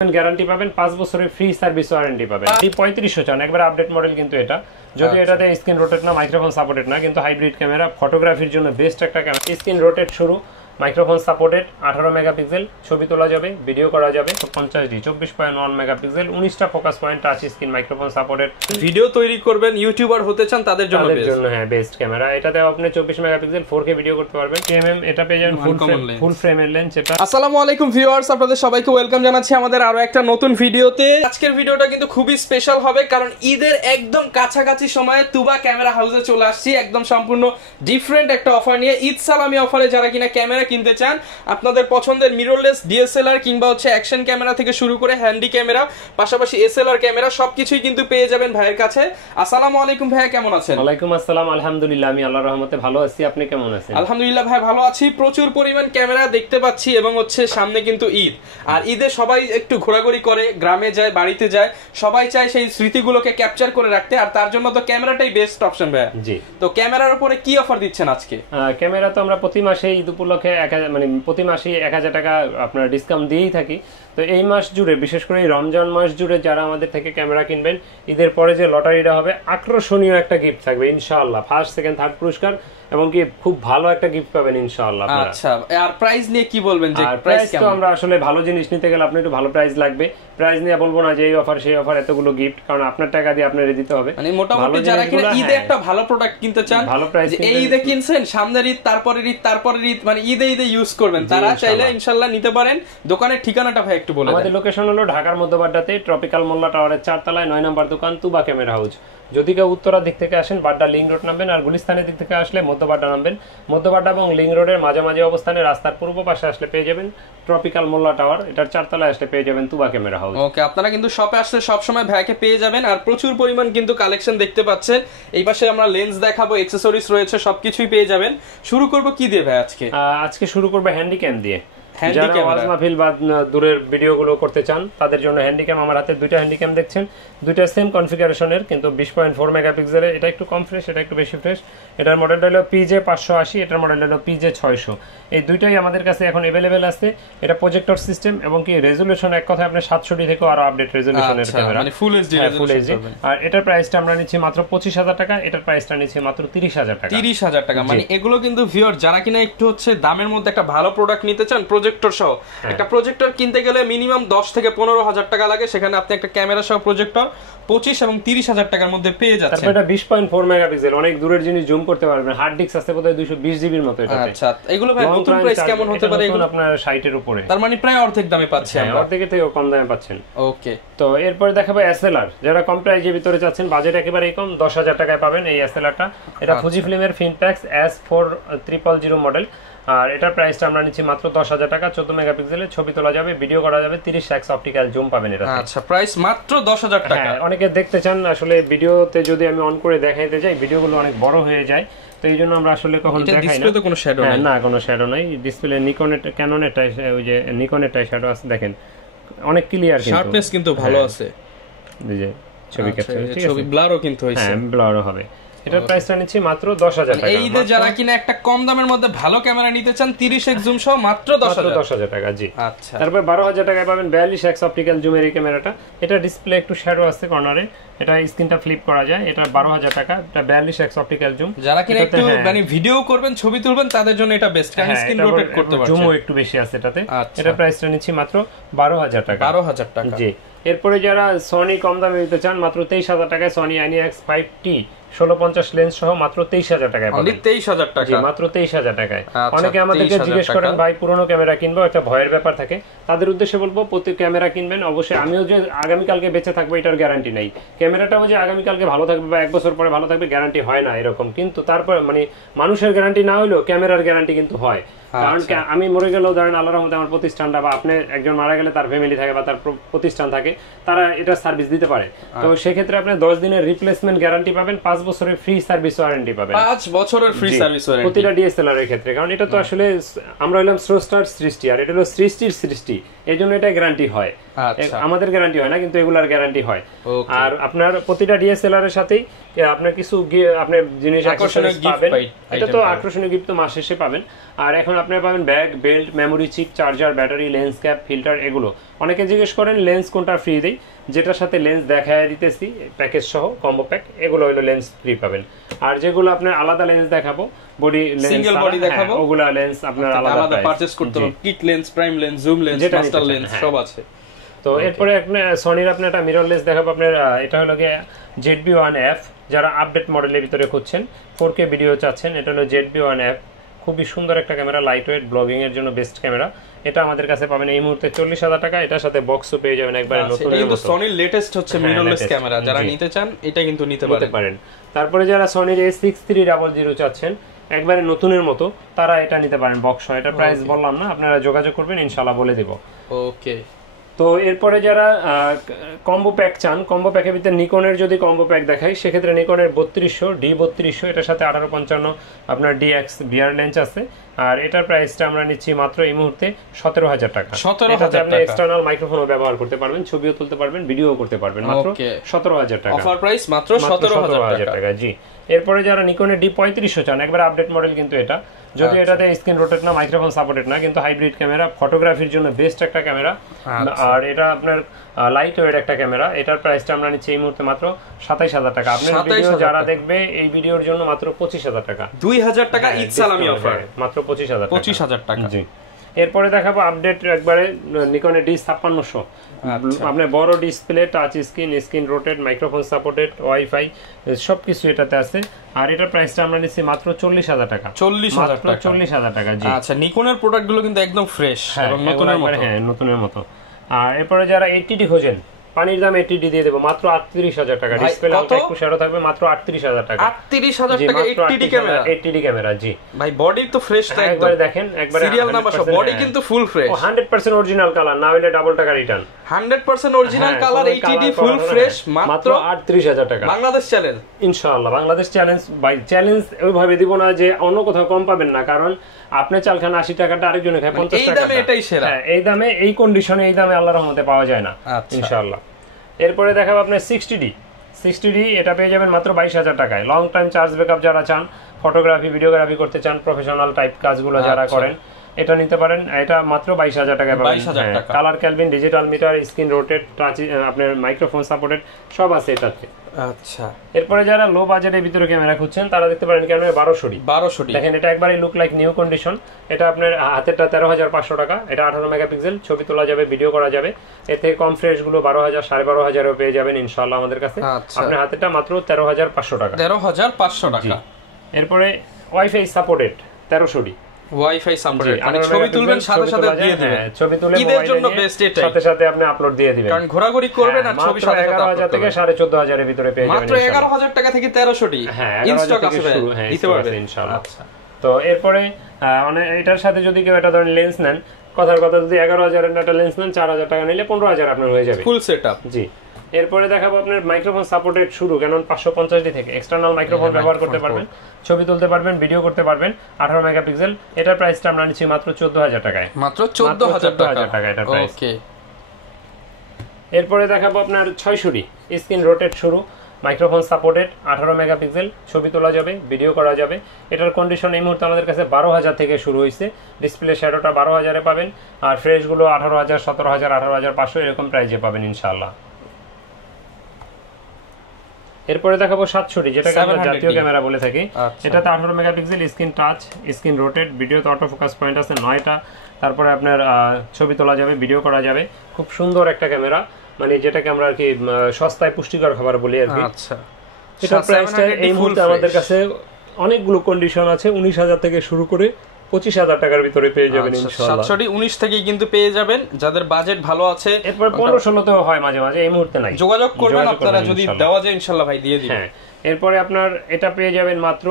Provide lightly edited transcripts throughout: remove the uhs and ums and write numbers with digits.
Guarantee পাবেন, 5 বছরের free service warranty পাবেন। এই 3500 চান একবার আপডেট মডেল, কিন্তু এটা যদি এটাতে স্ক্রিন রোটেট না, মাইক্রোফোন সাপোর্টেড না, কিন্তু হাইব্রিড ক্যামেরা, ফটোগ্রাফির জন্য বেস্ট একটা ক্যামেরা। স্ক্রিন রোটেট শুরু, মাইক্রোফোন সাপোর্টেড, 18 মেগাপিক্সেল, ছবি তোলা যাবে, ভিডিও করা যাবে। 50D 24.1 মেগাপিক্সেল, 19টা focus point, touch screen, microphone supported. Video তৈরি করবেন, ইউটিউবার হতে চান, তাদের জন্য হ্যাঁ বেস্ট ক্যামেরা। এটাতে আপনি 24 মেগাপিক্সেল 4K ভিডিও করতে পারবেন। KMM এটা পেয়ে যাবেন ফুল ফ্রেমের লেন্স। এটা আসসালামু আলাইকুম ভিউয়ার্স, আপনাদের সবাইকে ওয়েলকাম জানাচ্ছি আমাদের আরো একটা নতুন ভিডিওতে। আজকের ভিডিওটা কিন্তু খুবই স্পেশাল হবে, কারণ ঈদের একদম কাছাকাছি সময়ে তুবা ক্যামেরা হাউসে চলে আসছি একদম সম্পূর্ণ ডিফারেন্ট একটা অফার নিয়ে। ঈদ সালামি অফারে যারা কিনা ক্যামেরা কিনতে চান, আপনাদের পছন্দের মিররলেস ডিএসএলআর কিংবা হচ্ছে অ্যাকশন ক্যামেরা থেকে শুরু করে হ্যান্ডি ক্যামেরা, পাশাপাশি এসএলআর ক্যামেরা, সবকিছুই কিন্তু পেয়ে যাবেন ভাইয়ের কাছে। আসসালামু আলাইকুম ভাইয়া, কেমন আছেন? ওয়ালাইকুম আসসালাম, আলহামদুলিল্লাহ আমি আল্লাহর রহমতে ভালো আছি। আপনি কেমন আছেন? আলহামদুলিল্লাহ ভাই ভালো আছি। প্রচুর পরিমাণ ক্যামেরা দেখতে পাচ্ছি এবং হচ্ছে সামনে কিন্তু ঈদ, আর ঈদে সবাই একটু ঘোরাঘুরি করে, গ্রামে যায়, বাড়িতে যায়, সবাই চায় সেই স্মৃতিগুলোকে ক্যাপচার করে রাখতে, আর তার জন্য তো ক্যামেরাটাই বেস্ট অপশন ভাইয়া। জি, তো ক্যামেরার উপরে কি অফার দিচ্ছেন আজকে? ক্যামেরা তো আমরা প্রতি মাসে ঈদ উপলক্ষে প্রতি মাসে 1000 টাকা আপনার ডিসকাউন্ট দিয়েই থাকি। তো এই মাস জুড়ে, বিশেষ করে এই রমজান মাস জুড়ে যারা আমাদের থেকে ক্যামেরা কিনবেন, ঈদের পরে যে লটারিটা হবে, আকর্ষণীয় একটা গিফট থাকবে ইনশাআল্লাহ। ফার্স্ট, সেকেন্ড, থার্ড পুরস্কার, এবং কি খুব ভালো একটা গিফট পাবেন ইনশাআল্লাহ। আচ্ছা, আর প্রাইস নিয়ে কি বলবেন? যে প্রাইস তো আমরা আসলে ভালো জিনিস নিতে গেলে আপনি একটু ভালো প্রাইস লাগবে। প্রাইস নিয়ে বলবো না যে এই অফার সেই অফার, এতগুলো গিফট, কারণ আপনার টাকা দিয়ে আপনার দিতে হবে। মানে মোটামুটি যারা কিনা ঈদে একটা ভালো প্রোডাক্ট কিনতে চান, ভালো প্রাইস, এই ঈদে কিনছেন, সামনের ঈদ, তারপরের ঈদ, তারপরের ঈদ, মানে ঈদে ঈদে ইউজ করবেন, তারা চাইলে ইনশাআল্লাহ নিতে পারেন। দোকানের ঠিকানাটা ভাই একটু বলে দেন। আমাদের লোকেশন হলো ঢাকার মধ্যবাড্ডাতে, ট্রপিক্যাল মোল্লা টাওয়ারের 4 তলায় 9 নম্বর দোকান, তুবা ক্যামেরা হাউস। যদি কেউ উত্তরার দিক থেকে আসেন, বাড্ডা লিং রোড নামবেন, আর গুলিস্তানের দিক থেকে আসলে মধ্যবাড্ডা নামবেন। মধ্যবাড্ডা এবং লিং রোডের মাঝামাঝি অবস্থানে রাস্তার পূর্ব পাশে আসলে পেয়ে যাবেন ট্রপিক্যাল মোল্লা টাওয়ার, এটার 4 তলায় আসলে পেয়ে যাবেন তুবা ক্যামেরা হাউস। ওকে, আপনারা কিন্তু শপে আসলে সব সময় ভাইকে পেয়ে যাবেন, আর প্রচুর পরিমাণ কিন্তু কালেকশন দেখতে পাচ্ছেন। এই পাশে আমরা লেন্স দেখাবো, অ্যাকসেসরিজ রয়েছে, সবকিছুই পেয়ে যাবেন। শুরু করব কি দিয়ে ভাই আজকে? আজকে শুরু করব হ্যান্ডিক্যাম দিয়ে। যারা ওয়াজ মাহফিল বা দূরের ভিডিওগুলো করতে চান, তাদের জন্য হ্যান্ডিক্যাম। আমার হাতে দুইটা হ্যান্ডিক্যাম দেখছেন, দুইটা সেম কনফিগারেশনের, কিন্তু 20.4 মেগাপিক্সেলের। এটা একটু কম ফ্রেশ, এটা একটু বেশি ফ্রেশ। এটার মডেলটা হলো PJ580, এটার মডেল হলো PJ600। এই দুইটাই আমাদের কাছে এখন अवेलेबल আছে। এটা প্রজেক্টর সিস্টেম, এবং কি রেজোলিউশন এক কথা আপনি 720 থেকে আরো আপডেট রেজোলিউশনের ক্যামেরা, মানে ফুল এইচডি রেজোলিউশন। আর এটার প্রাইসটা আমরা নিচ্ছি মাত্র 25000 টাকা, এটার প্রাইসটা নিচ্ছি মাত্র 30000 টাকা। 30000 টাকা, মানে এগুলো কিন্তু ভিউয়ার যারা কিনা একটু হচ্ছে দামের মধ্যে একটা ভালো প্রোডাক্ট নিতে চান, প্রজেক্টর সহ। একটা প্রজেক্টর কিনতে গেলে মিনিমাম 10 থেকে 15000 টাকা লাগে, সেখানে আপনি একটা ক্যামেরা সহ প্রজেক্টর 25 এবং 30000 টাকার মধ্যে পেয়ে যাচ্ছেন। তারপর এটা 20.4 মেগাপিক্সেল, অনেক দূরের জিনিস জুম করতে পারবেন। হার্ড ডিস্ক আছে বোধহয় 220 জিবির মতো এটাতে। আচ্ছা, এগুলো ভাই নতুন প্রাইস কেমন হতে পারে? এগুলো আপনার 60 এর উপরে, তার মানে প্রায় অর্ধেক দামে পাচ্ছেন আমরা। অর্ধেকের থেকে কম দামে পাচ্ছেন। ওকে, তো এরপর দেখাবো এসএলআর। যারা কম প্রাইসের ভিতরে চাচ্ছেন, বাজেট একেবারে কম, 10000 টাকায় পাবেন এই এসএলআরটা। এটা ফুজি ফিল্মের ফিনপ্যাক্স S4000 মডেল, আর এটার প্রাইসটা আমরা নিচ্ছি মাত্র 10000 টাকা। 14 মেগাপিক্সেলের, ছবি তোলা যাবে, ভিডিও করা যাবে, 30x অপটিক্যাল জুম পাবেন এটা। আচ্ছা, প্রাইস মাত্র 10000 টাকা। অনেকে দেখতে চান, আসলে ভিডিওতে যদি আমি অন করে দেখাইতে যাই, ভিডিওগুলো অনেক বড় হয়ে যায়, তো এই জন্য আমরা আসলে কখনো দেখাই না। ডিসপ্লেতে কোনো শ্যাডো নাই? না, কোনো শ্যাডো নাই ডিসপ্লে। নিকনের, ক্যাননের, ওই যে নিকনের শ্যাডো আছে, দেখেন অনেক ক্লিয়ার, কিন্তু শার্পনেস কিন্তু ভালো আছে। এই যে ছবি ক্যাপচার, ঠিক আছে, ছবি ব্লারও কিন্তু হইছে। হ্যাঁ, ব্লারও হবে। এটার প্রাইসটা নিচ্ছি মাত্র 10000 টাকা। এই ঈদে যারা কিনা একটা কম দামের মধ্যে ভালো ক্যামেরা নিতে চান, 30x জুম সহ মাত্র 10000 টাকা। জি, আচ্ছা। তারপর 12000 টাকায় পাবেন 42x অপটিক্যাল জুমের এই ক্যামেরাটা। এটা ডিসপ্লে একটু শ্যাডো আছে কর্নারে, এটা স্ক্রিনটা ফ্লিপ করা যায়। এটা 12000 টাকা, এটা 42x অপটিক্যাল জুম। যারা কিনা একটু মানে ভিডিও করবেন, ছবি তুলবেন, তাদের জন্য এটা বেস্ট, কারণ স্ক্রিন রোটেট করতে পারছেন, জুমও একটু বেশি আছে এটাতে। এটা প্রাইসটা নিচ্ছি মাত্র 12000 টাকা। 12000 টাকা। জি, এরপরে যারা সনি কম দামে নিতে চান, মাত্র 23000 টাকায় সনি INX 5T 1650 লেন্স সহ মাত্র 23000 টাকায় পাবেন। 23000 টাকা? জি, মাত্র 23000 টাকায়। অনেকে আমাদেরকে জিজ্ঞেস করেন, ভাই পুরনো ক্যামেরা কিনবো, একটা ভয়ের ব্যাপার থাকে। তাদের উদ্দেশ্যে বলবো, প্রতি ক্যামেরা কিনবেন অবশ্যই। আমিও যে আগামীকালকে বেঁচে থাকবো এটার গ্যারান্টি নাই। ক্যামেরাটাও যে আগামীকালকে ভালো থাকবে বা 1 বছর পরে ভালো থাকবে, গ্যারান্টি হয় না এরকম। কিন্তু তারপর মানে মানুষের গ্যারান্টি না হলেও ক্যামেরার গ্যারান্টি কিন্তু হয়। কারণ আমি মরে গেলেও ধরেন আল্লাহর রহমতে আমার প্রতিষ্ঠানটা, বা আপনি একজন মারা গেলে তার ফ্যামিলি থাকে বা তার প্রতিষ্ঠান থাকে, তারা এটা সার্ভিস দিতে পারে। তো সেক্ষেত্রে আপনি 10 দিনের রিপ্লেসমেন্ট গ্যারান্টি পাবেন, 5 বছরের ফ্রি সার্ভিস ওয়ারেন্টি পাবেন। 5 বছরের ফ্রি সার্ভিস ওয়ারেন্টি প্রতিটা ডিএসএলআর এর ক্ষেত্রে। কারণ এটা তো আসলে আমরা হলাম স্রষ্টার সৃষ্টি, আর এটা হলো সৃষ্টির সৃষ্টি, এই জন্য এটা গ্যারান্টি হয়। আমাদের গ্যারান্টি হয় না, কিন্তু এগুলার গ্যারান্টি হয়। আর আপনার প্রতিটা ডিএসএলআর এর সাথেই আপনার কিছু আপনি জিনিস আকর্ষণীয় গিফট পাবেন। এটা তো আকর্ষণীয় গিফট তো মাস শেষে পাবেন। আর এখন আপনি পাবেন bag, belt, memory chip, charger, battery, lens cap, filter, এগুলো। অনেকে জিজ্ঞেস করেন লেন্স কোনটা ফ্রি দেই, যেটার সাথে লেন্স দেখায় দিতেছি প্যাকেজ সহ কম্বো প্যাক, এগুলো হলো লেন্স ফ্রি পাবেন। আর যেগুলো আপনার আলাদা লেন্স দেখাবো, বডি লেন্স, সিঙ্গেল বডি দেখাবো, ওগুলা লেন্স আপনার আলাদা পারচেজ করতে হবে। Kit lens, prime lens, zoom lens, master lens সব আছে। তো এরপরে আপনার সনির আপনার একটা মিররলেস দেখাবো আপনার, এটা হলো গিয়ে ZB-1F। যারা আপডেট মডেলের ভিতরে খুঁজছেন, 4K ভিডিও চাচ্ছেন, এটা হলো ZB-1F। খুবই সুন্দর একটা ক্যামেরা, লাইট ওয়েট, ব্লগিং এর জন্য বেস্ট ক্যামেরা। এটা আমাদের কাছে পাবেন এই মুহূর্তে 40,000 টাকা। এটার সাথে বক্সও পেয়ে যাবেন একবারে নতুন। এটা কিন্তু সনির লেটেস্ট হচ্ছে মিররলেস ক্যামেরা, যারা নিতে চান এটা কিন্তু নিতে পারেন। তারপরে যারা সনির A6300 চাচ্ছেন একবারে নতুনের মতো, তারা এটা নিতে পারেন বক্স। এটা প্রাইস বললাম না, আপনারা যোগাযোগ করবেন, ইনশাআল্লাহ বলে দেব। ওকে। তো এরপরে যারা কম্বো প্যাক চান, কম্বো প্যাকের ভিতরে নিকনের যদি কম্বো প্যাক দেখাই, সেক্ষেত্রে নিকনের 3200 D3200, এটার সাথে 1855 আপনার DX VR লেন্স আছে। আর এটার প্রাইসটা আমরা নিচ্ছি মাত্র এই মুহূর্তে 17,000 টাকা। এটাতে আপনি এক্সটার্নাল মাইক্রোফোনও ব্যবহার করতে পারবেন, ছবিও তুলতে পারবেন, ভিডিও করতে পারবেন, মাত্র 17,000 টাকা। অফার প্রাইস মাত্র 17,000 টাকা। জি। এরপরে যারা নিকনের D3500 চান, একবার আপডেট মডেল কিন্তু এটা, যদিও এটাতে স্ক্রিন রোটেট না, মাইক্রোফোন সাপোর্টেড না, কিন্তু হাইব্রিড ক্যামেরা, ফটোগ্রাফির জন্য বেস্ট একটা ক্যামেরা। আর এটা আপনার লাইট ওয়েট একটা ক্যামেরা। এটার প্রাইসটা আমরা নিচ্ছি এই মুহূর্তে মাত্র 27,000 টাকা। আপনার ভিডিও যারা দেখবে এই ভিডিওর জন্য মাত্র 25,000 টাকা। 2,000 টাকা ঈদ সালামি অফার, মাত্র 25,000 টাকা। জি। এরপরে দেখাবো আপডেট একবারে নিকনের D5600। আপনার বড় display, touch screen, screen rotate, microphone supported, wifi সবকিছু এটাতে আছে। আর এটার প্রাইসটা আমরা নিচ্ছি মাত্র 40,000 টাকা। 40,000 টাকা। জি। আচ্ছা, নিকনের প্রোডাক্টগুলো কিন্তু একদম ফ্রেশ এবং নতুনের মতো। হ্যাঁ, নতুনের মতো। আর এরপরে যারা 80D খোঁজেন, পানির দাম 80D দিয়ে দেব মাত্র 38,000 টাকা। ডিসপ্লে আলট্রা একটু শ্যাডো থাকবে, মাত্র 38,000 টাকা। 38,000 টাকা 80D ক্যামেরা। 80D camera. জি ভাই, বডি তো ফ্রেশ থাকে, একবার দেখেন, একবার সিরিয়াল নাম্বার সহ, বডি কিন্তু ফুল ফ্রেশ। 100% অরিজিনাল কালার, না হলে ডাবল টাকা return. 100% original colour, 80D full fresh, মাত্র 38,000 টাকা। বাংলাদেশ চ্যালেঞ্জ, ইনশাআল্লাহ বাংলাদেশ চ্যালেঞ্জ। ভাই চ্যালেঞ্জ ওইভাবে দিব না যে অন্য কোথাও কম পাবেন না, কারণ আপনি চাল খান 80 টাকাটা, আরেকজনে খায় 50 টাকা। এই দামে এটাই সেরা। হ্যাঁ, এই দামে, এই কন্ডিশনে, এই দামে আল্লাহর রহমতে পাওয়া যায় না ইনশাআল্লাহ। এরপরে দেখাবো আপনার 60D। এটা পেয়ে যাবেন মাত্র 22,000 টাকায়। লং টাইম চার্জ ব্যাকআপ যারা চান, ফটোগ্রাফি, ভিডিওগ্রাফি করতে চান, প্রফেশনাল টাইপ কাজগুলো যারা করেন, এটা নিতে পারেন। এটা মাত্র 22,000 টাকায় পাবেন। Colour kelvin, digital meter, screen rotate, touch, আপনার মাইক্রোফোন সাপোর্টেড সব আছে এটাতে। আচ্ছা। এরপরে যারা লো বাজেটের ভিতরে ক্যামেরা খুঁজছেন, তারা দেখতে পারেন ক্যামেরা 1200D। দেখেন, এটা একবারে লুক লাইক নিউ কন্ডিশন। এটা আপনার হাতেরটা 13,500 টাকা। এটা 18 মেগাপিক্সেল, ছবি তোলা যাবে, ভিডিও করা যাবে। এর থেকে কম ফ্রেশ গুলো 12,000, 12,500 পেয়ে যাবেন ইনশাআল্লাহ আমাদের কাছে। আপনার হাতেরটা মাত্র 13,500 টাকা। 13,500 টাকা। এরপরে wifi supported 1300D। Wifi supported, মানে ছবি তুলবেন সাথে সাথে দিয়ে দিবেন। ছবি তুলে ঈদের জন্য বেস্ট এটাই, সাথে সাথে আপনি আপলোড দিয়ে দিবেন, কারণ ঘোরাঘুরি করবেন আর ছবি সাথে সাথে 11,000 থেকে 14,500 এর ভিতরে পেয়ে যাবেন। মাত্র 11,000 টাকা থেকে 1300D ইনস্টক আছে, দিতে পারবেন ইনশাআল্লাহ। আচ্ছা, তো এরপরে এটার সাথে যদি কেউ এটা ধরেন লেন্স নেন, কথার কথা যদি 11,000 এর একটা লেন্স নেন, 4,000 টাকা নিলে 15,000 আপনার হয়ে যাবে ফুল সেটআপ। জি। এরপরে দেখাবো আপনার মাইক্রোফোন সাপোর্টেড শুরু, ক্যানন 550D থেকে এক্সটার্নাল মাইক্রোফোন ব্যবহার করতে পারবেন, ছবি তুলতে পারবেন, ভিডিও করতে পারবেন, 18 মেগাপিক্সেল। এটার প্রাইসটা আমরা নিচ্ছি মাত্র 14,000 টাকায়। মাত্র 14,000 টাকা এটার প্রাইস। ওকে। এরপরে দেখাবো আপনার 600D স্ক্রিন রোটেট শুরু, মাইক্রোফোন সাপোর্টেড, 18 মেগাপিক্সেল, ছবি তোলা যাবে, ভিডিও করা যাবে। এটার কন্ডিশন এই মুহূর্তে আমাদের কাছে 12,000 থেকে শুরু হয়েছে। ডিসপ্লে শ্যাডোটা 12,000 এ পাবেন, আর ফ্রেশগুলো 18,000, 17,000, 18,500 এরকম প্রাইসে পাবেন ইনশাআল্লাহ। এরপরে দেখাবো 700D, যেটাকে আমরা জাতীয় ক্যামেরা বলে থাকি। এটাতে 18 megapixel, screen touch, screen rotate, ভিডিওতে অটো ফোকাস পয়েন্ট আছে 9টা। তারপরে আপনার ছবি তোলা যাবে, ভিডিও করা যাবে। খুব সুন্দর একটা ক্যামেরা, মানে যেটাকে আমরা আর কি সস্তায় পুষ্টিকর খাবার বলি আর কি। আচ্ছা, এটা প্রাইসটা এই মুহূর্তে আমাদের কাছে অনেকগুলো কন্ডিশন আছে, 19,000 থেকে শুরু করে 25,000 টাকার ভিতরে পেয়ে যাবেন ইনশাআল্লাহ। 700D 19 থেকেই কিন্তু পেয়ে যাবেন যাদের বাজেট ভালো আছে। এরপর 15-16 তেও হয় মাঝে মাঝে, এই মুহূর্তে নাই। যোগাযোগ করবেন আপনারা, যদি দেওয়া যায় ইনশাআল্লাহ ভাই দিয়ে দিবেন। হ্যাঁ, এরপরে আপনার এটা পেয়ে যাবেন মাত্র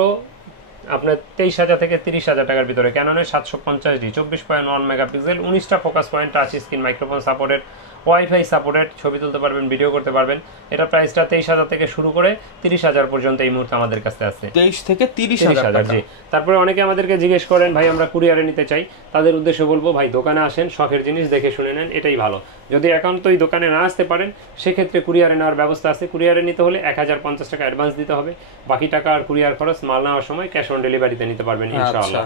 আপনার 23,000 থেকে 30,000 টাকার ভিতরে। ক্যাননের 750D 24.1 মেগাপিক্সেল, 19টা focus point, touch screen, microphone supported, wifi supported, ছবি তুলতে পারবেন, ভিডিও করতে পারবেন। এটা প্রাইসটা 23,000 থেকে শুরু করে 30,000 পর্যন্ত এই মুহূর্তে আমাদের কাছে আছে। 23 থেকে 30,000। জি। তারপরে অনেকে আমাদেরকে জিজ্ঞেস করেন ভাই আমরা কুরিয়ারে নিতে চাই, তাদের উদ্দেশ্যে বলবো ভাই দোকানে আসেন, শখের জিনিস দেখে শুনে নেন, এটাই ভালো। যদি একান্তই দোকানে না আসতে পারেন, সেক্ষেত্রে কুরিয়ারে নেওয়ার ব্যবস্থা আছে। কুরিয়ারে নিতে হলে 1,050 টাকা অ্যাডভান্স দিতে হবে, বাকি টাকা আর কুরিয়ার খরচ মাল নেওয়ার সময় ক্যাশ অন ডেলিভারিতে নিতে পারবেন ইনশাআল্লাহ।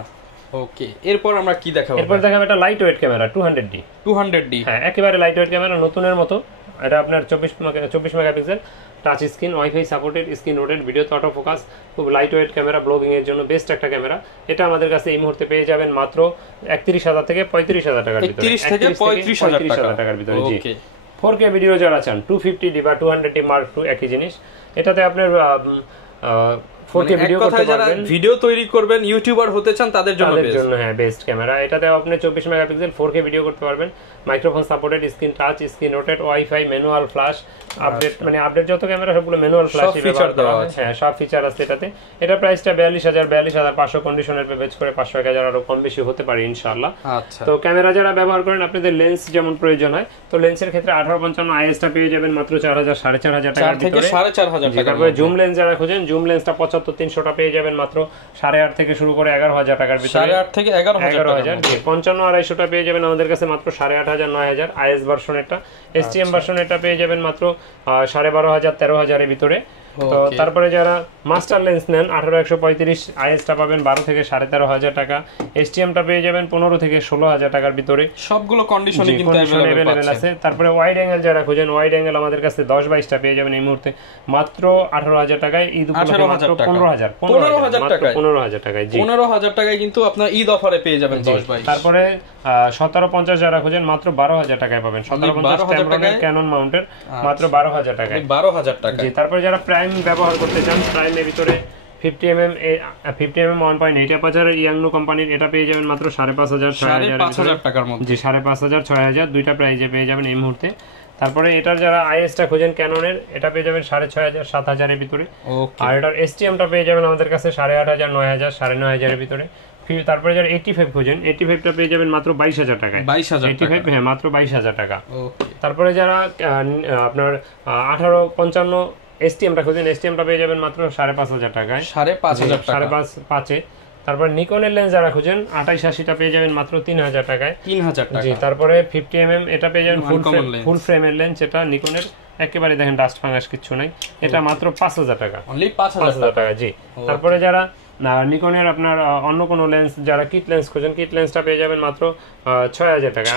ওকে, এরপর আমরা কি দেখাবো? এরপর দেখাবো একটা লাইট ওয়েট ক্যামেরা 200D। হ্যাঁ, একেবারে লাইট ওয়েট ক্যামেরা, নতুনের মতো। এটা আপনার 24 megapixel, touch screen, wifi supported, screen rotate, ভিডিওতে অটো ফোকাস, খুব লাইট ওয়েট ক্যামেরা, ব্লগিং এর জন্য বেস্ট একটা ক্যামেরা। এটা আমাদের কাছে এই মুহূর্তে পেয়ে যাবেন মাত্র 31,000 থেকে 35,000 টাকার ভিতরে। 31 থেকে 35,000 টাকার ভিতরে। জি, 4K ভিডিও যারা চান 250D বা 200D Mark II একই জিনিস। এটাতে আপনার 4K ভিডিও করতে পারবেন। ভিডিও তৈরি করবেন, ইউটিউবার হতে চান, তাদের জন্য হ্যাঁ বেস্ট ক্যামেরা। এটাতে আপনি 24 মেগাপিক্সেল 4K ভিডিও করতে পারবেন, microphone supported, screen touch, screen rotate, wifi, manual flash, update, মানে আপডেট যত ক্যামেরা সবগুলো ম্যানুয়াল ফ্ল্যাশই ব্যবহার করা হয়। হ্যাঁ, সব ফিচার আছে এটাতে। এটা প্রাইসটা 42,500 কন্ডিশনের পেজ করে 500-1000 আরো কম বেশি হতে পারে ইনশাআল্লাহ। আচ্ছা, তো ক্যামেরা যারা ব্যবহার করেন, আপনাদের লেন্স যেমন প্রয়োজন হয়, তো লেন্সের ক্ষেত্রে 1855 IS টা পেয়ে যাবেন মাত্র 4,000-4,500 টাকার ভিতরে। 4,500 টাকা। তারপরে জুম লেন্স যারা খোঁজেন, জুম লেন্সটা 75-300 টা পেয়ে যাবেন মাত্র 8,500 থেকে শুরু করে 11,000 টাকার ভিতরে। 8,500 থেকে 11,000। 55-250 টা পেয়ে যাবেন আমাদের কাছে মাত্র 8,500-9,000 IS ভার্সনেরটা। STM ভার্সনেরটা পেয়ে যাবেন মাত্র 12,500-13,000 এর ভিতরে। তো তারপরে যারা মাস্টার লেন্স নেন, 18-135 IS টা পাবেন 12 থেকে 13,500 টাকা। STM টা পেয়ে যাবেন 15 থেকে 16,000 টাকার ভিতরে। সবগুলো কন্ডিশনে কিন্তু अवेलेबल আছে। তারপরে ওয়াইড অ্যাঙ্গেল যারা খোঁজেন, ওয়াইড অ্যাঙ্গেল আমাদের কাছে 10-22 টা পেয়ে যাবেন এই মুহূর্তে মাত্র 18,000 টাকায়। ঈদ উপলক্ষে মাত্র 15,000 টাকায়। জি, 15,000 টাকায় কিন্তু আপনার ঈদ অফারে পেয়ে যাবেন 10-22। তারপরে 1750 যারা খোঁজেন মাত্র 12,000 টাকায় পাবেন। 1750 টাকায় ক্যানন মাউন্টের মাত্র 12,000 টাকায়। 12,000 টাকা। জি, তারপরে যারা প্রাইম ব্যবহার করতে চান, প্রাইমের ভিতরে 50mm 1.8 অ্যাপারচারের ইয়াংনো কোম্পানির এটা পেয়ে যাবেন মাত্র 5,500-6,000 টাকার মধ্যে। জি, 5,500-6,000 দুইটা প্রাইজে পেয়ে যাবেন এই মুহূর্তে। তারপরে এটার যারা IS টা খোঁজেন ক্যাননের, এটা পেয়ে যাবেন 6,500-7,000 এর ভিতরে। আর এটার STM টা পেয়ে যাবেন আমাদের কাছে 8,500-9,000 9,500 এর ভিতরে। তারপরে যারা 85 খোঁজেন, 85 টা পেয়ে যাবেন মাত্র 22,000 টাকায়। 85, হ্যাঁ, মাত্র 22,000 টাকা। তারপরে যারা আপনার 1855 STM টা খোঁজেন, STM টা পেয়ে যাবেন মাত্র 5,500 টাকায়। 5,500 তারপর নিকনের লেন্স যারা খুঁজেন, 28-80 টা পেয়ে যাবেন মাত্র 3,000 টাকায়। 3,000 টাকা। জি, তারপরে 50mm এটা পেয়ে যাবেন ফুল ফ্রেমের লেন্স, এটা নিকনের একেবারে দেখেন ডাস্ট ফাঙ্গাস কিছু নাই, এটা মাত্র 5,000 টাকা। অনলি 5,000 টাকা। জি, তারপরে যারা নিকনের আপনার অন্য কোনো লেন্স যারা কিট লেন্স খোঁজেন, কিট লেন্সটা পেয়ে যাবেন মাত্র 6,000 টাকা।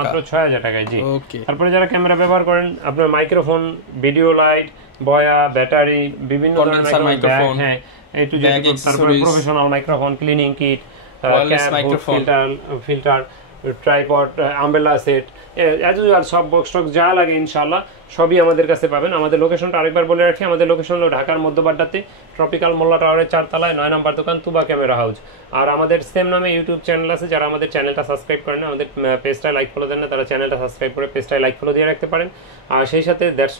মাত্র 6,000 টাকায়। জি, তারপরে যারা ক্যামেরা ব্যবহার করেন, আপনার microphone, video light, Boya, battery, বিভিন্ন ধরনের মাইক্রোফোন, হ্যাঁ, এই টু জেড, তারপরে professional microphone, cleaning kit, filter, tripod, umbrella set, আর সব বক্স টক যা লাগে ইনশাআল্লাহ সবই আমাদের কাছে পাবেন। আমাদের লোকেশনটা আরেকবার বলে রাখি, আমাদের লোকেশন হলো ঢাকার মধ্যবাড্ডাতে ট্রপিক্যাল মোল্লা টাওয়ারের 4 তলায় 9 নম্বর দোকান, তুবা ক্যামেরা হাউস। আর আমাদের সেম নামে ইউটিউব চ্যানেল আছে, যারা আমাদের চ্যানেলটা সাবস্ক্রাইব করেন না, আমাদের পেজটায় লাইক ফলো দেন না, তারা চ্যানেলটা সাবস্ক্রাইব করে পেজটায় লাইক ফলো দিয়ে রাখতে পারেন। আর সেই সাথে দ্যাটস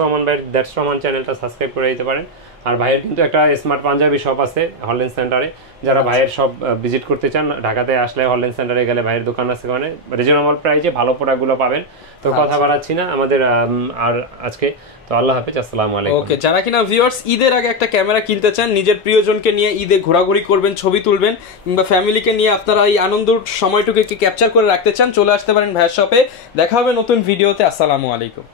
রহমান চ্যানেলটা সাবস্ক্রাইব করে দিতে পারেন। আর ভাইয়ের কিন্তু একটা স্মার্ট পাঞ্জাবি শপ আছে হল্যান্ড সেন্টারে, যারা ভাইয়ের সব ভিজিট করতে চান, ঢাকাতে আসলে হল্যান্ড সেন্টারে গেলে ভাইয়ের দোকান আছে, ওখানে রিজনেবল প্রাইসে ভালো প্রোডাক্টগুলো পাবেন। তো কথা বাড়াচ্ছি না আমাদের আর আজকে তো আল্লাহ হাফেজ, আসসালামু আলাইকুম। ওকে, যারা কিনা ভিউয়ার্স ঈদের আগে একটা ক্যামেরা কিনতে চান, নিজের প্রিয়জনকে নিয়ে ঈদে ঘোরাঘুরি করবেন, ছবি তুলবেন, কিংবা ফ্যামিলিকে নিয়ে আপনারা এই আনন্দের সময়টুকু ক্যাপচার করে রাখতে চান, চলে আসতে পারেন ভাইয়ের শপে। দেখা হবে নতুন ভিডিওতে। আসসালামু আলাইকুম।